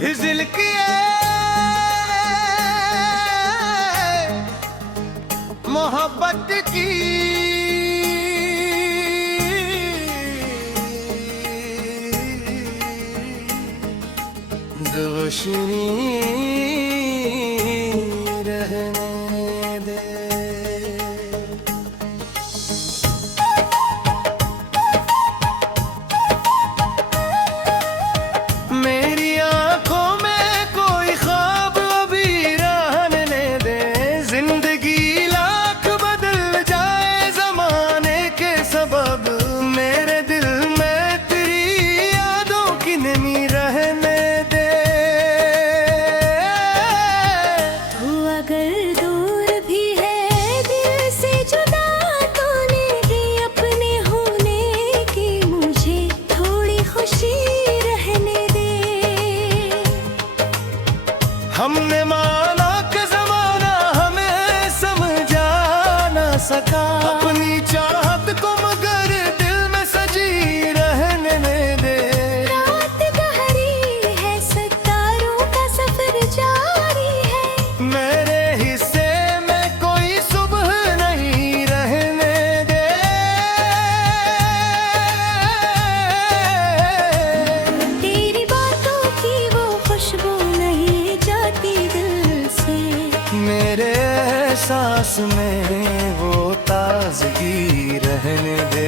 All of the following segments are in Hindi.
इस दिल की मोहब्बत की रोशनी रहने दे। मेरी आंखों में कोई ख्वाब अभी रहने दे। जिंदगी लाख बदल जाए जमाने के सबब, मेरे दिल में तेरी यादों की नमी रहने दे। तू अगर दूर भी है दिल से जुदा, तूने दी अपने होने की मुझे थोड़ी खुशी रहने दे। हमने माना कि जमाना हमें समझा ना सका, अपनी चाहत को मगर दिल में सजी रहने दे। रात गहरी है, सितारों का सफर जारी है। मेरे हिस्से में कोई सुबह नहीं रहने दे। तेरी बातों की वो खुशबू नहीं जाती दिल से। मेरे एहसास में वो ताजगी रहने दे।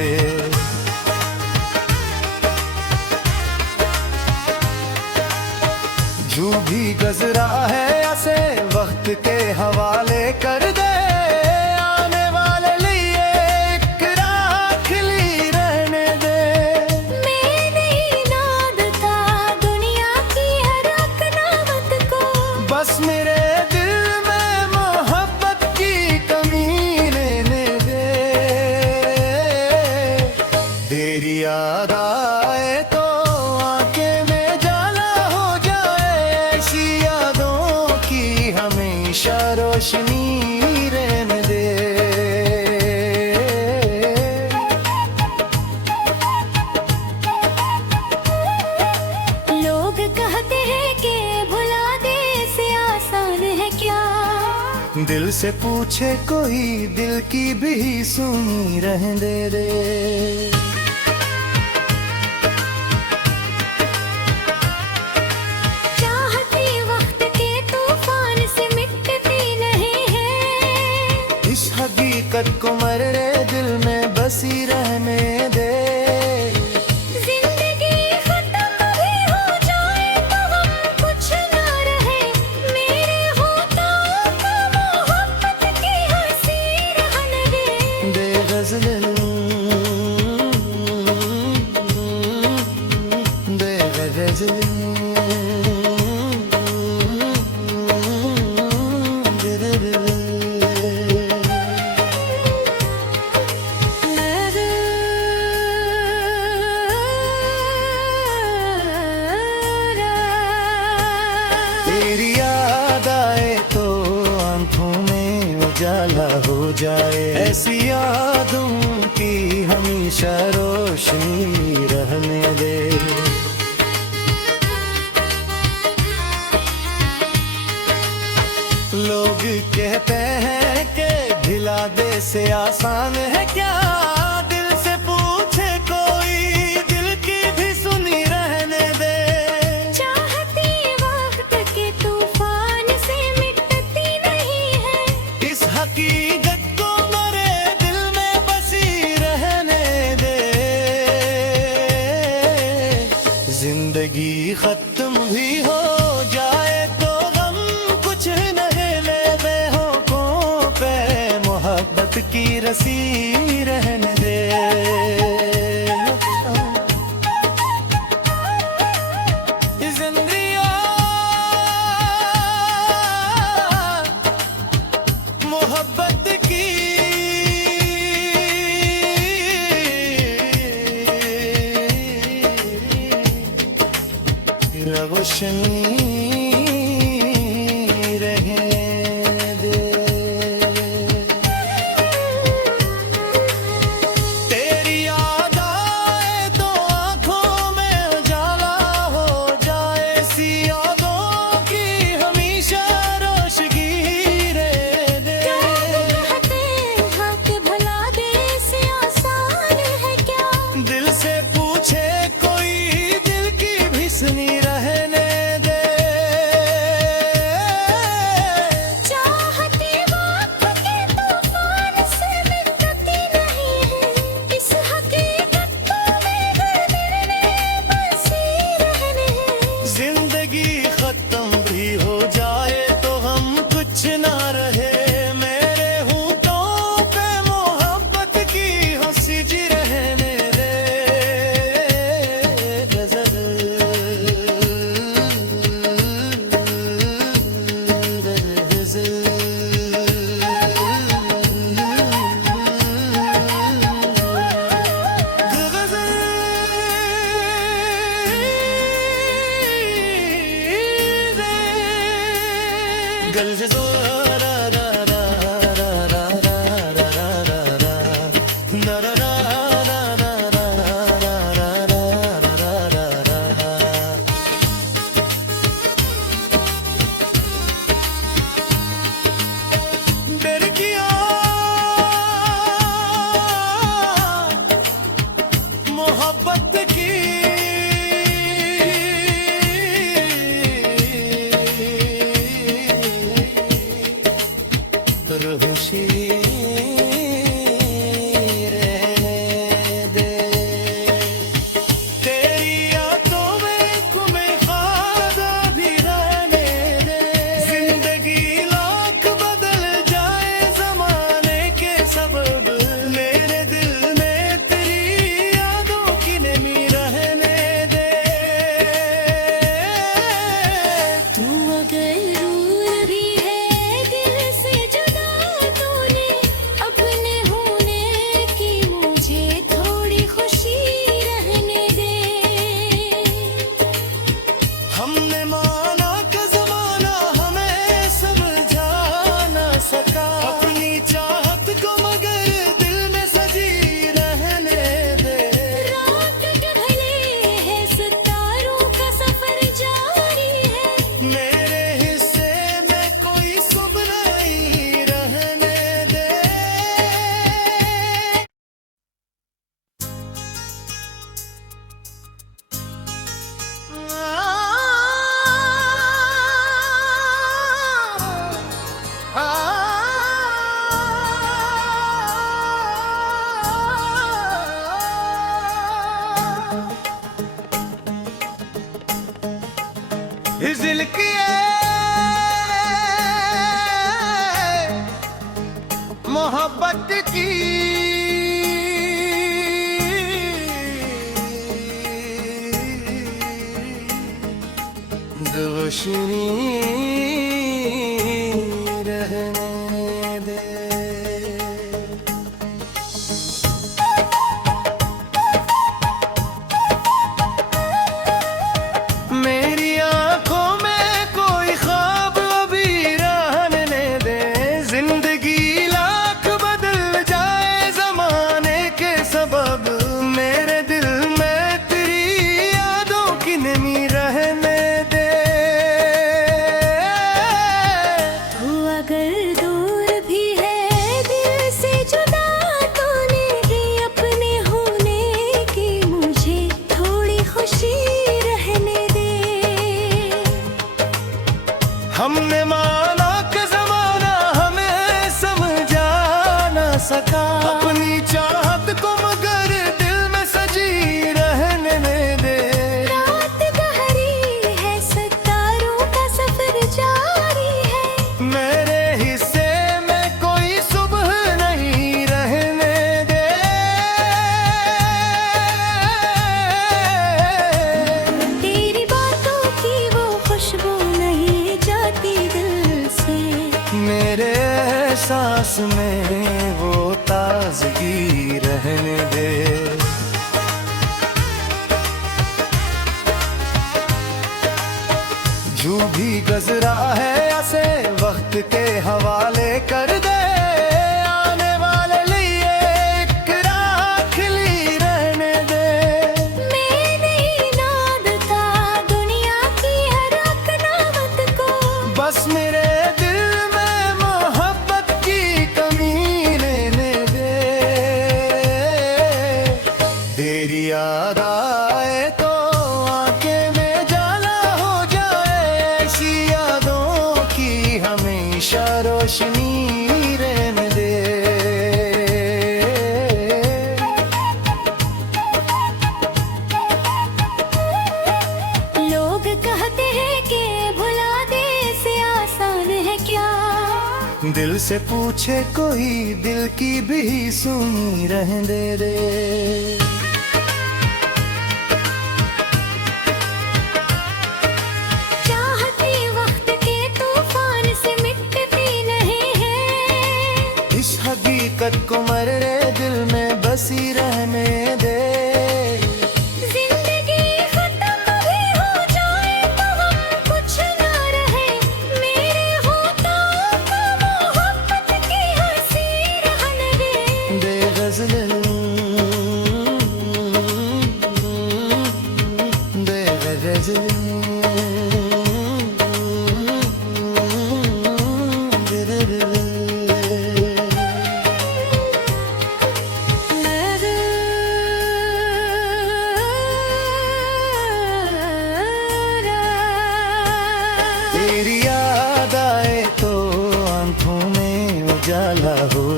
जो भी गुजरा है ऐसे वक्त के हवाले कर दे। आने वाले लिए एक राह खिली रहने दे। मैं नहीं नादता दुनिया की हर अकनावत को, बस मेरे दिल में मोहब्बत की कमी रहने दे। तेरी याद आए तो आंखें में जाला हो जाए, ऐसी यादों की हमेशा रोशनी रहने दे। लोग कहते हैं कि भुला दे से आसान है क्या। दिल से पूछे कोई, दिल की भी सुनी रहने दे। चाहती वक्त के तूफान से मिटती नहीं है। इस हकीकत को मरे दिल में बसी रहने दे। जिंदगी खत्म भी हो जाए तो हम कुछ ना रहे। मेरे होठों को मोहब्बत की हंसी रहने दे। दे गज़ल दे गज़ल तेरी याद आए तो आंखों में उजाला हो जाए, ऐसी यादों की हमेशा रोशनी रहने दे। लोग कहते हैं कि भिला दे से आसान है क्या। दिल से पूछे कोई, दिल की भी सुनी रहने दे। चाहती वक्त के तूफान से मिटती नहीं है। इस हकीकत को मरे दिल में बसी रहने दे। जिंदगी खत्म भी हो जाए तो गम कुछ नहीं ले। होठों पे मोहब्बत की रसी रहने दे। जिंदगी मोहब्बत की रोशनी रहने दे। तेरी याद आए तो आंखों में उजाला हो जाए, सी यादों रा रा रा रा रा रा रा रा रा रा रा रा। डर किया मोहब्बत की रहशी रहने दे। तेरी यादों में तुम्हें ख्वाजा भी रहने दे। जिंदगी लाख बदल जाए जमाने के सबब, मेरे दिल में तेरी यादों की नमी रहने दे। तू अगर दूर भी है दिल से जुदा, तूने अपने होने की मुझे थोड़ी खुशी रहने दे। हमने माना कि जमाना हमें समझा ना सका। अपनी चाहत को मगर दिल में सजी रहने दे। रात ढले है सितारों का सफर जारी है। मेरे हिस्से में कोई सुबह नहीं रहने दे। इस दिल की मोहब्बत की रोशनी रहने दे। मेरी आंखों में कोई ख्वाब अभी रहने दे। जिंदगी लाख बदल जाए जमाने के सबब, मेरे दिल में तेरी यादों की नमी रहने दे। तू अगर दूर भी है दिल से जुदा, तूने अपने होने की मुझे थोड़ी खुशी रहने दे। हमने माना कि जमाना हमें समझा ना सका। अपनी चाहत को मगर दिल में सजी रहने दे। रात गहरी है सितारों का सफर जारी है। मेरे हिस्से में कोई सुबह नहीं रहने दे। तेरी बातों की वो खुशबू नहीं जाती दिल से। मेरे एहसास में वो ताजगी रहने दे। जो भी गुजरा है ऐसे वक्त के हवाले कर दे। आने वाले लिए एक राह खिली रहने दे। मैं नहीं नादता दुनिया की हर अकनावत को। बस मेरे दिल में मोहब्बत की कमी रहने दे। तेरी याद आए तो आंखें में जाला हो जाए। ऐसी यादों की हमेशा रोशनी रहने दे। लोग कहते हैं कि भुला दे से आसान है क्या। दिल से पूछे कोई दिल की भी सुनी रहने दे। चाहती वक्त के तूफान से मिटती नहीं है। इस हकीकत को मरे दिल में बसी रहने दे। जिंदगी खत्म भी हो जाए तो हम कुछ ना रहे। मेरे होठों को मोहब्बत की हंसी रहने दे। बेगज़ल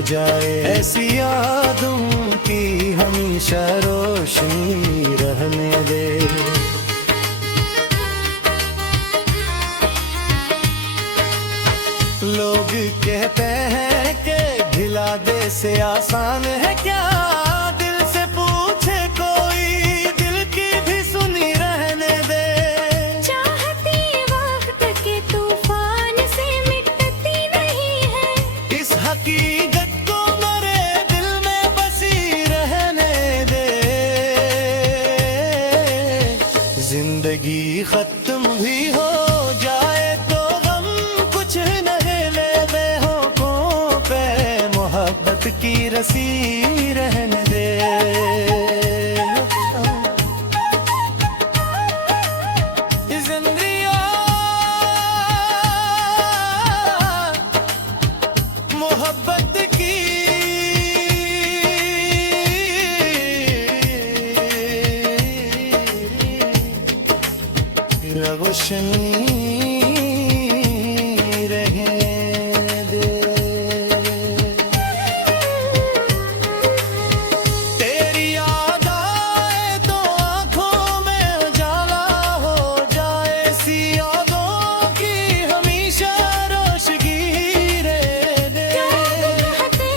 जाए, ऐसी यादों की हमेशा रोशनी रहने दे। लोग कहते हैं कि ढिला दे से आसान है क्या, दिल से पूछे कोई दिल की भी सुनी रहने दे। चाहती वक्त के तूफान से मिटती नहीं है, इस हकीकत को मेरे दिल में बसी रहने दे। जिंदगी खत्म भी हो जाए तो गम कुछ नहीं ले दे, होठों पे मोहब्बत की रसी रहने दे। जिंदगियां मोहब्बत की रोशनी रहने दे। तेरी याद आए तो आंखों में उजाला हो जाए, ऐसी यादों की हमेशा रोशनी रहने दे। कहते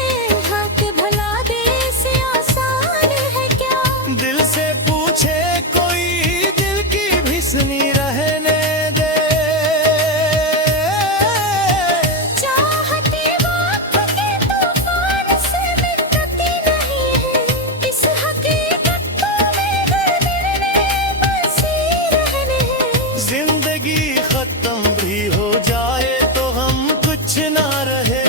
हैं कि भला दे से आसान है क्या, दिल से पूछे कोई दिल की भी सुनी रहने दे। चाहती वक्त के तूफान से मिटती नहीं है, इस हकीकत को मेरे दिल में बसी रहने है। जिंदगी खत्म भी हो जाए तो हम कुछ ना रहे,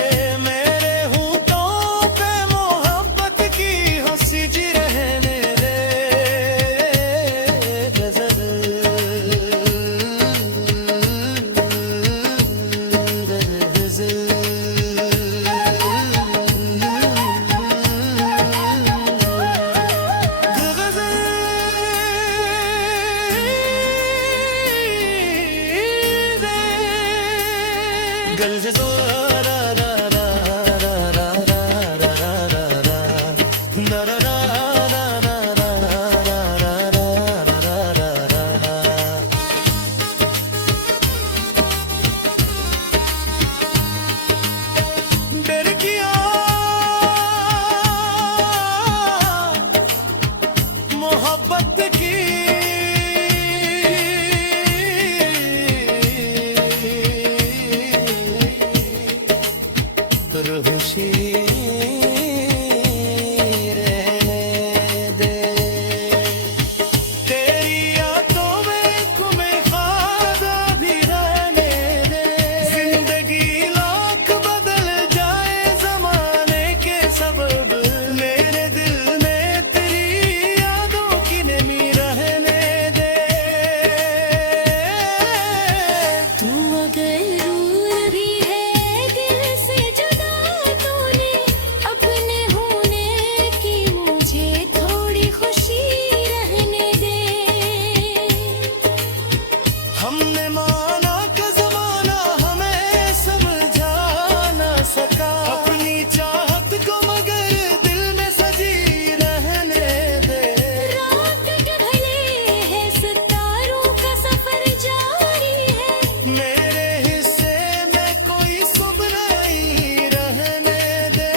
मेरे होठों पे मोहब्बत की हंसी जी रहने दे। मोहब्बत की रोशनी रहने दे। तेरी यादों में तुम्हें ख्वाजा भी रहने दे। जिंदगी लाख बदल जाए जमाने के सबब, मेरे दिल में तेरी यादों की नमी रहने दे। तू अगर दूर भी है दिल से जुदा, तूने अपने होने की मुझे थोड़ी खुशी रहने दे। हमने माना कि ज़माना हमें समझा ना सका, अपनी चाहत को मगर दिल में सजी रहने दे। रात के भले है सितारों का सफर जारी है, मेरे हिस्से में कोई सुबह नहीं रहने दे।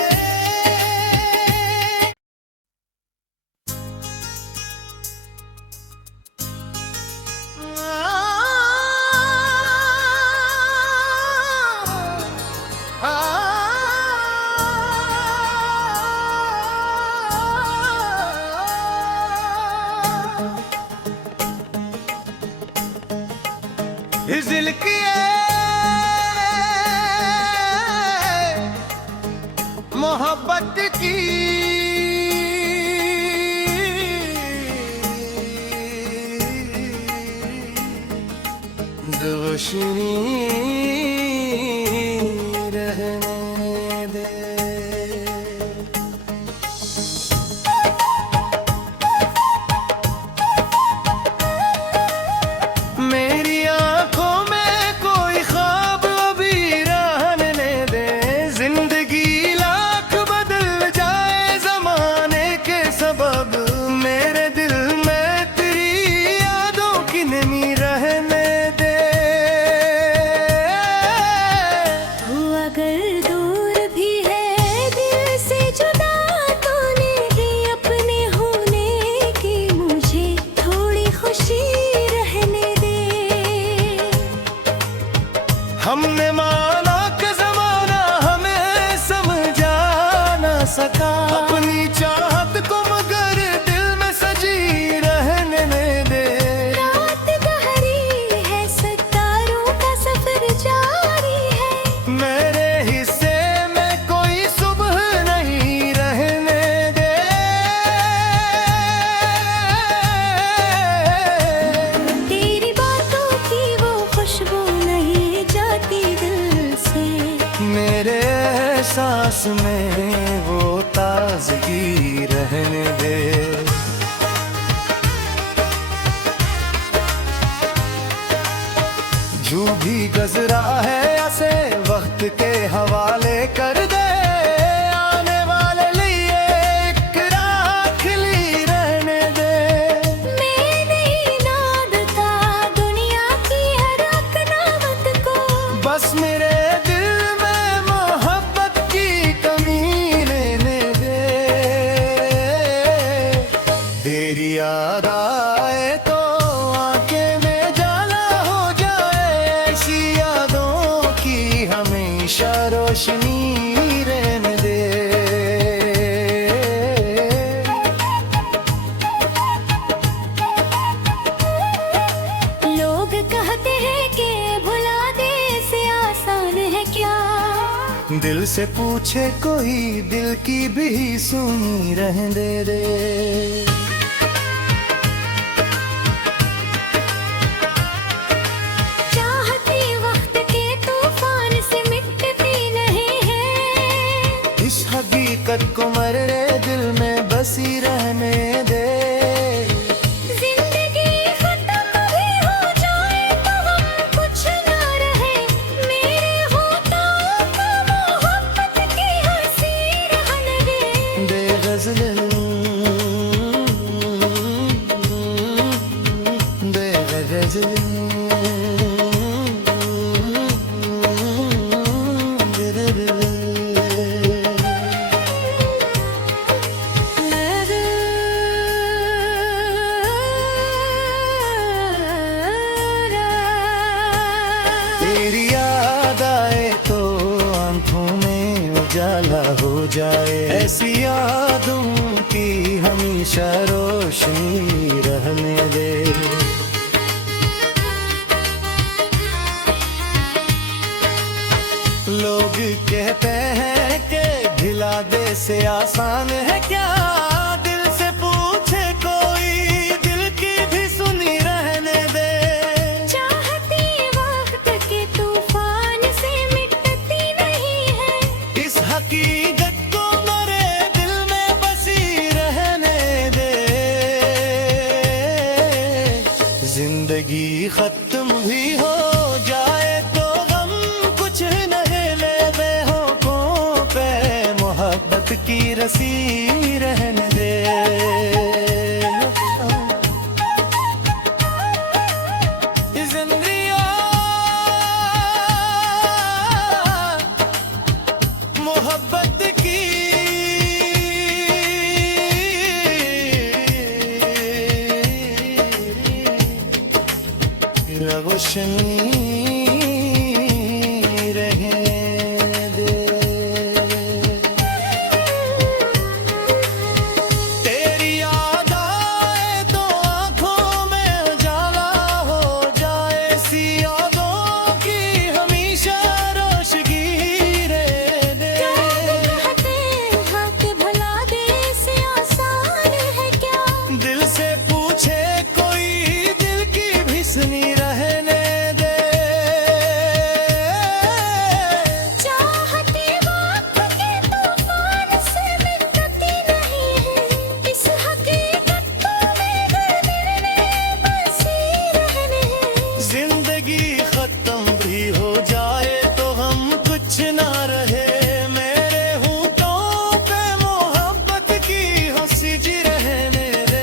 इस दिल की मोहब्बत की रोशनी रहने दे। मेरी आंखों में कोई ख्वाब अभी रहने दे। जिंदगी लाख भी गजरा है ऐसे वक्त के हवाले कर दे, आने वाले लिए एक राह खिली रहने दे। मैं नहीं नादता दुनिया की हर अकरामत को, बस मेरे दिल में मोहब्बत की कमी रहने दे। तेरी याद आए तो आंखें में जाला हो जाए, ऐसी यादों की हमेशा रोशनी रहने दे। लोग कहते हैं कि भुला दे से आसान है क्या, दिल से पूछे कोई दिल की भी सुनी रहने दे। चाहती वक्त के तूफान से मिटती नहीं है, इस हकीकत को मरने दिल में बसी रहने दे। जिंदगी खत्म भी हो जाए तो हम कुछ ना रहे, मेरे होठों को मोहब्बत की हंसी रहने दे। बेगज़ल तेरी याद आए तो आंखों में उजाला हो जाए, ऐसी यादों की हमेशा रोशनी रहने दे। लोग कहते हैं कि भिला दे से आसान है क्या, दिल से पूछे कोई दिल की भी सुनी रहने दे। चाहती वक्त के तूफान से मिटती नहीं है, इस हकीकत को मरे दिल में बसी रहने दे। जिंदगी खत्म भी हो जाए तो गम कुछ नहीं ले, बेहोकों पे मोहब्बत की रसी रहने दे। मोहब्बत की रोशनी रहने दे। तेरी याद आए तो आंखों में उजाला हो जाए, ऐसी यादों की हमेशा रोशनी रहने दे। कहते हैं कि भुला दे से आसान है क्या, दिल से पूछे कोई दिल की भी सुनी रहने दे। चाहती वक्त के तूफान से मिटती नहीं है, इस हकीकत को मेरे दिल में बसी रहने है। जिंदगी खत्म भी हो जाए तो हम कुछ ना रहे, मेरे होठों पे मोहब्बत की हंसी जी रहने दे।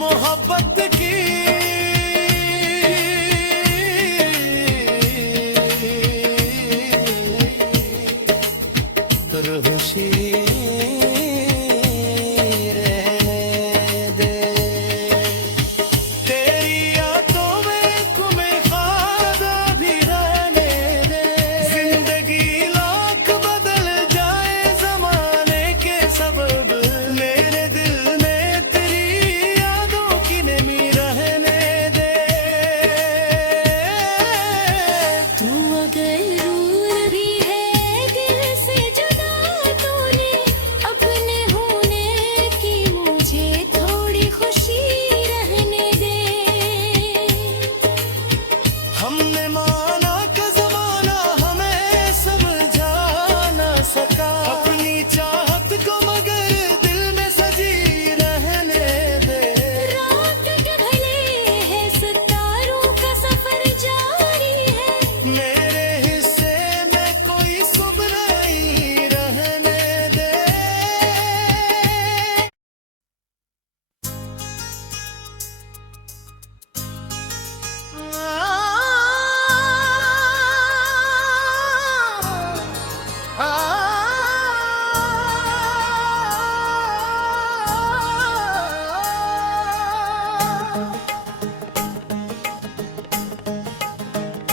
मोहब्बत की रोशनी रहने दे। तेरी यादों में तुम्हें ख्वाब भी रहने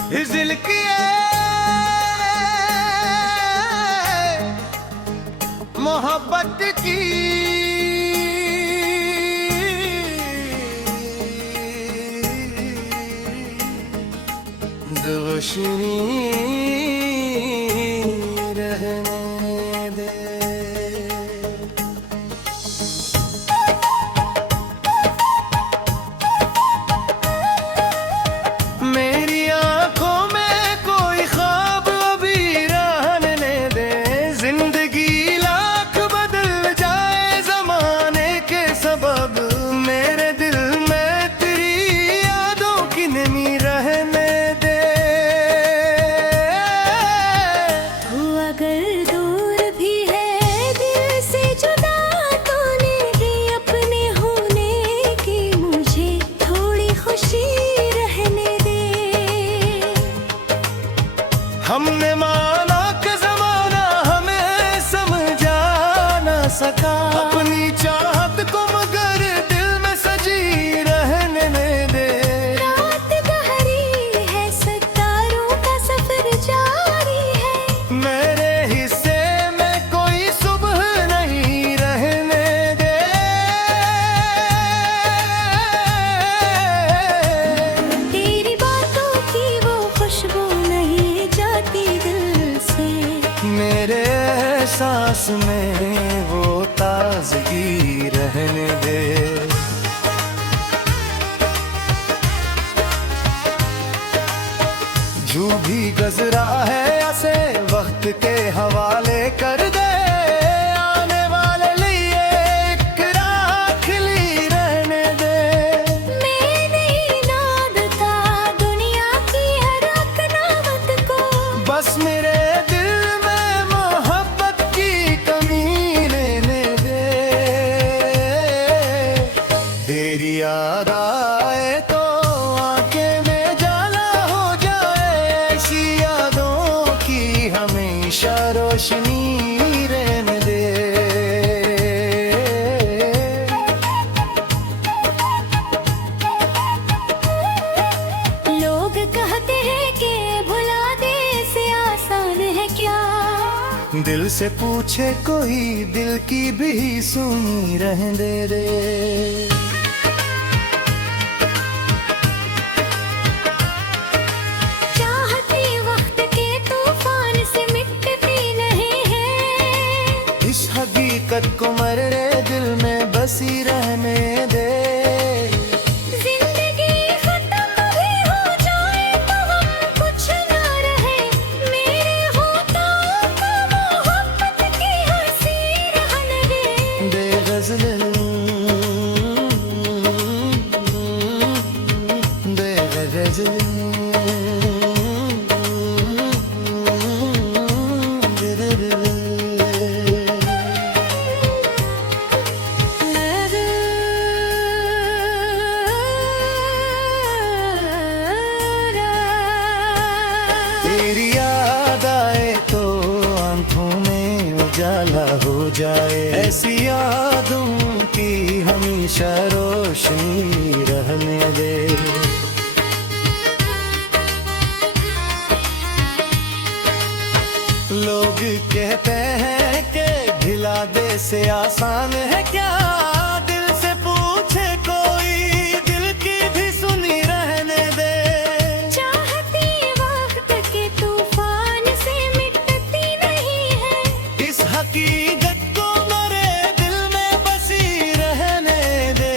इस दिल की मोहब्बत की रोशनी रहने दे। मेरी आंखों में कोई ख्वाब अभी रहने दे। जिंदगी लाख बदल जाए जमाने के सबब, मेरे दिल में तेरी यादों की नमी रहने दे। तू अगर दूर भी है दिल से जुदा, तूने दी अपने होने की मुझे थोड़ी खुशी रहने दे। हमने माना कि जमाना हमें समझा ना सका, अपनी चाहत को मगर दिल में सजी रहने दे। रात गहरी है, सितारों का सफर जारी है। मेरे हिस्से में कोई सुबह नहीं रहने दे। तेरी बातों की वो खुशबू नहीं जाती दिल से। मेरे एहसास में वो ताजगी रहने दे। जो भी गुजरा है ऐसे वक्त के हवाले कर दे। आने वाले लिए एक राह खिली रहने दे। मैं नहीं नादता दुनिया की हर अकरामत को, बस मेरे दिल में मोहब्बत की कमी रहने दे। तेरी याद आए तो आंखें में जाला हो जाए, ऐसी यादों की हमेशा रोशनी रहने दे। लोग कहते हैं कि भुला दे से आसान है क्या। दिल से पूछे कोई, दिल की भी सुनी रहने दे। चाहती वक्त के तूफान से मिटती नहीं है। इस हकीकत को मरने दिल में बसी रहने दे। जिंदगी खत्म भी हो जाए तो हम कुछ ना रहे, मेरे होठों को मोहब्बत की हंसी रहने दे। बेगज़ल बेगज़ल तेरी याद आए तो आंखों में उजाला हो जाए, ऐसी यादों की हमेशा रोशनी रहने दे। लोग कहते हैं कि भिला दे से आसान है क्या। दिल से पूछे कोई, दिल की भी सुनी रहने दे। चाहती वक्त के तूफान से मिटती नहीं है। इस हकीकत को मरे दिल में बसी रहने दे।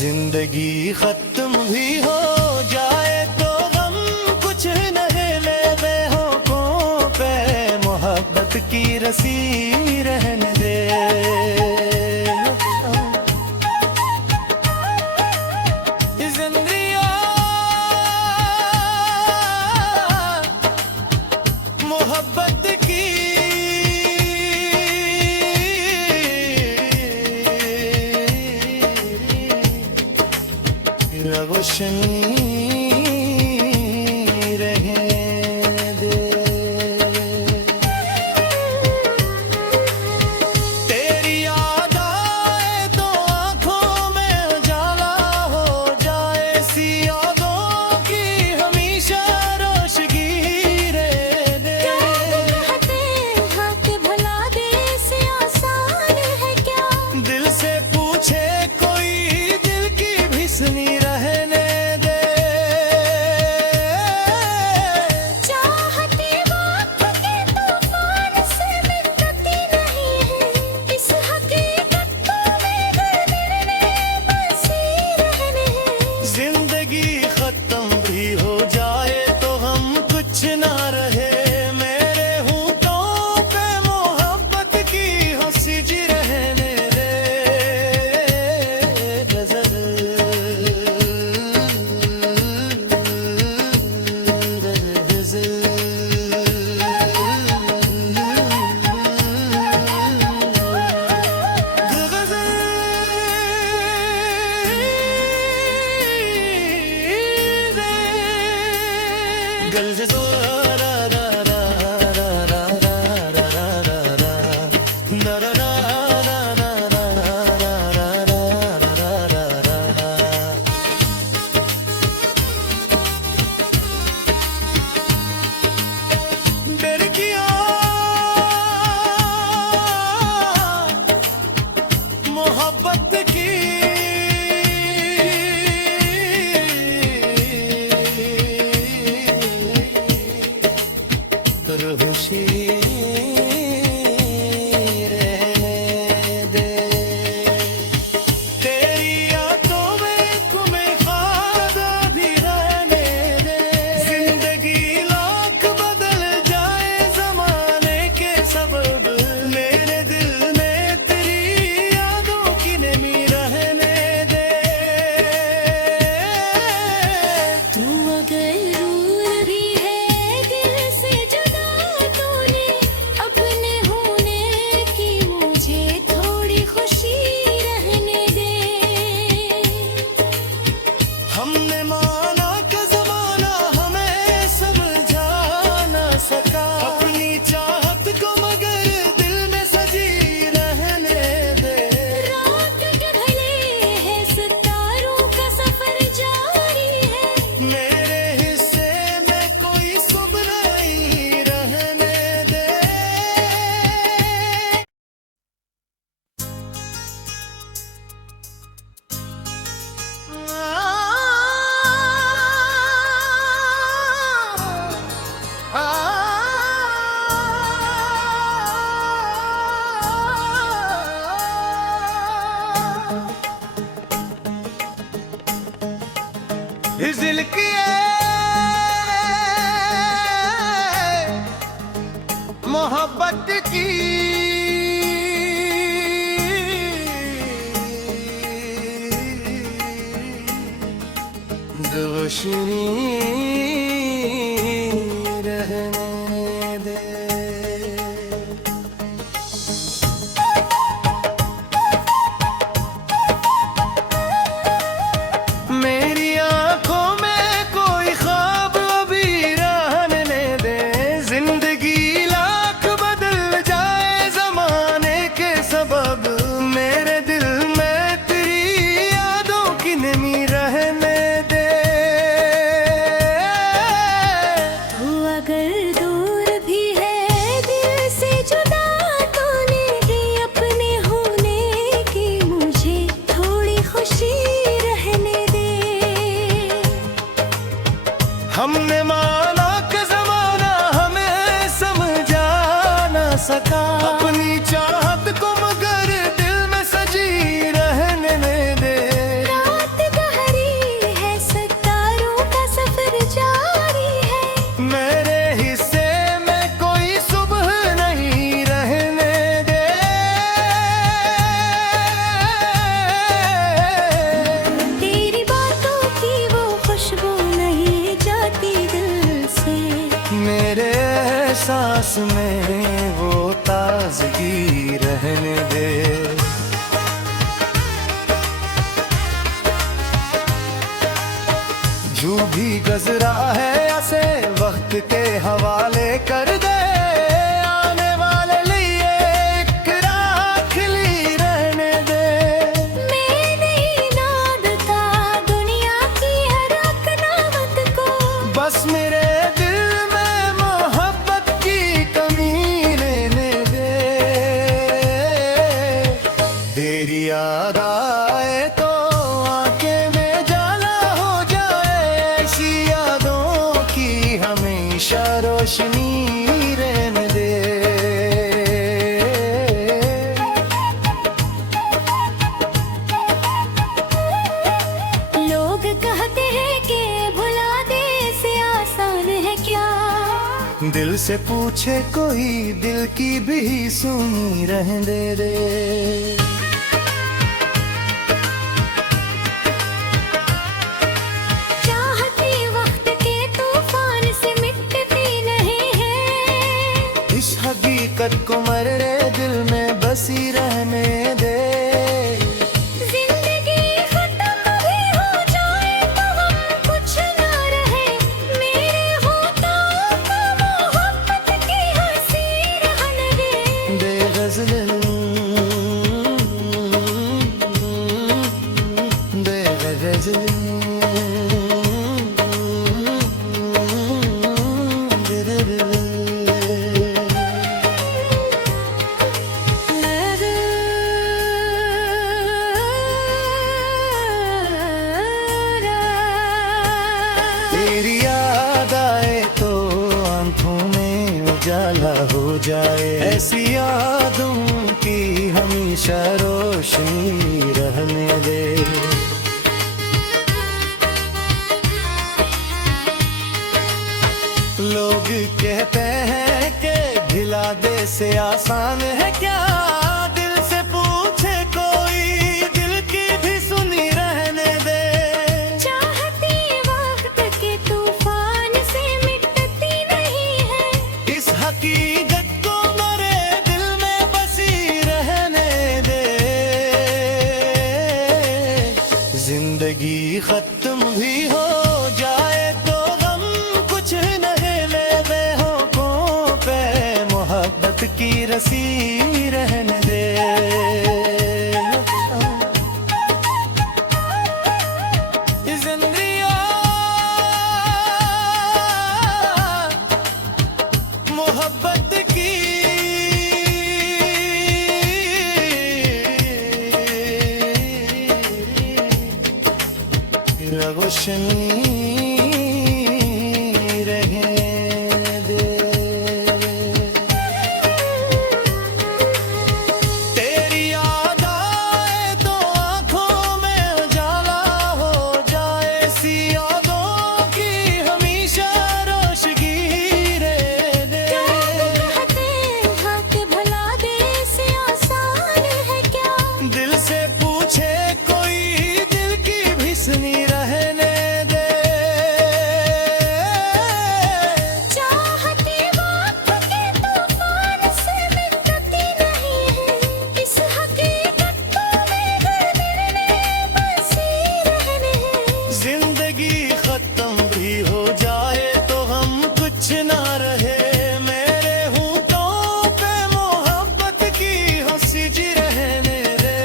जिंदगी खत्म भी हो जाए तो गम कुछ नहीं लेने होठों पे मोहब्बत की रसी रहने दे। जिंदगी मोहब्बत की रोशनी रहने दे। तेरी याद आए तो आंखों में उजाला हो जाए, सी यादों खुशी रहने दे। हमने माना कि ज़माना हमें समझा ना सका, अपनी चाहत को मगर दिल में सजी रहने दे। रात के ढले है सितारों का सफर जारी है, मेरे हिस्से में कोई सुबह नहीं रहने दे। इस दिल की मोहब्बत की रोशनी रहने दे। मेरी आंखों में कोई ख्वाब अभी रहने दे। जिंदगी लाख बदल जाए जमाने के सबब, मेरे दिल में तेरी यादों की नमी रहने दे। तू अगर दूर भी है दिल से जुदा, तूने दी अपने होने की मुझे थोड़ी खुशी रहने दे। हमने माना कि ज़माना हमें समझा ना सका, अपनी चाहत को मगर दिल में सजी रहने दे। रात गहरी है सितारों का सफर जारी है, मेरे हिस्से में कोई सुबह नहीं रहने दे। तेरी बातों की वो खुशबू नहीं जाती दिल से, मेरे एहसास में वो ताजगी रहने दे। जो भी गुजरा है ऐसे वक्त के हवाले कर दे। आने वाले लिए एक राह खिली रहने दे। मैं नहीं नादता दुनिया की हर अकनावत को, बस मेरे दिल में मोहब्बत की कमी रहने दे। तेरी याद आए तो आंखें में जाला हो जाए, ऐसी यादों की हमेशा रोशनी रहने दे। लोग कहते हैं कि भुला दे से आसान है क्या। दिल से पूछे कोई दिल की भी सुनी रहने दे। चाहती वक्त के तूफान से मिटती नहीं है, इस हकीकत को मरने दिल में बसी रहने दे। जिंदगी खत्म भी हो जाए तो हम कुछ ना रहे, मेरे होठों को मोहब्बत की हंसी रहने दे। बेगज़ल बेगज़ल तेरी याद आए तो आंखों में उजाला हो जाए, ऐसी यादों की हमेशा रोशनी रहने दे। लोग कहते हैं कि भिला दे से आसान है क्या। दिल से पूछे कोई दिल की भी सुनी रहने दे। चाहती वक्त के तूफान से मिटती नहीं है, इस हकीकत को मरे दिल में बसी रहने दे। खत्म भी हो जाए तो गम कुछ नहीं ले बेहों पे मोहब्बत की रसी रहने दे जिंदगियां मोहब्बत की रोशनी रहे दे तेरी याद आए तो आंखों में उजाला हो जाए सी यादों की हमेशा रोशनी रहे दे हाथ भला दे से आसान है क्या दिल से पूछे कोई दिल की भिसनी रहने दे चाहती वक्त के तूफान से मिटती नहीं है इस हकीकत को में गिरने बसी रहने हैं जिंदगी खत्म भी हो जाए तो हम कुछ ना रहे मेरे होठों पे मोहब्बत की हंसी जी रहने दे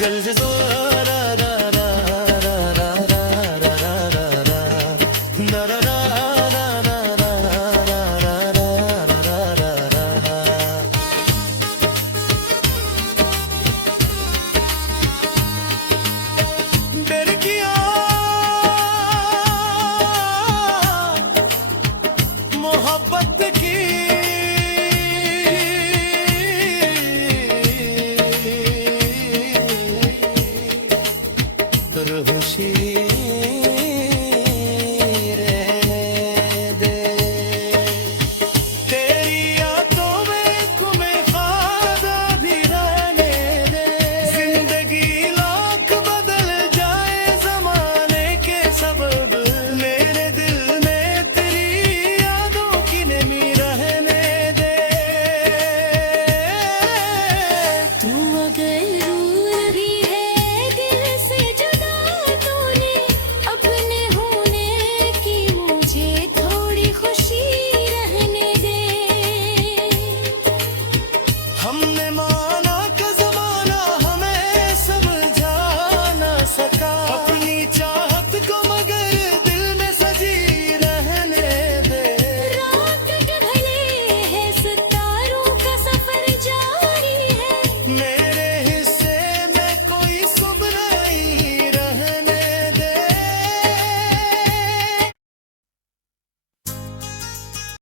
गल से तो रा रा रा रा रा रा रा रा रा रा रा रा रा मोहब्बत की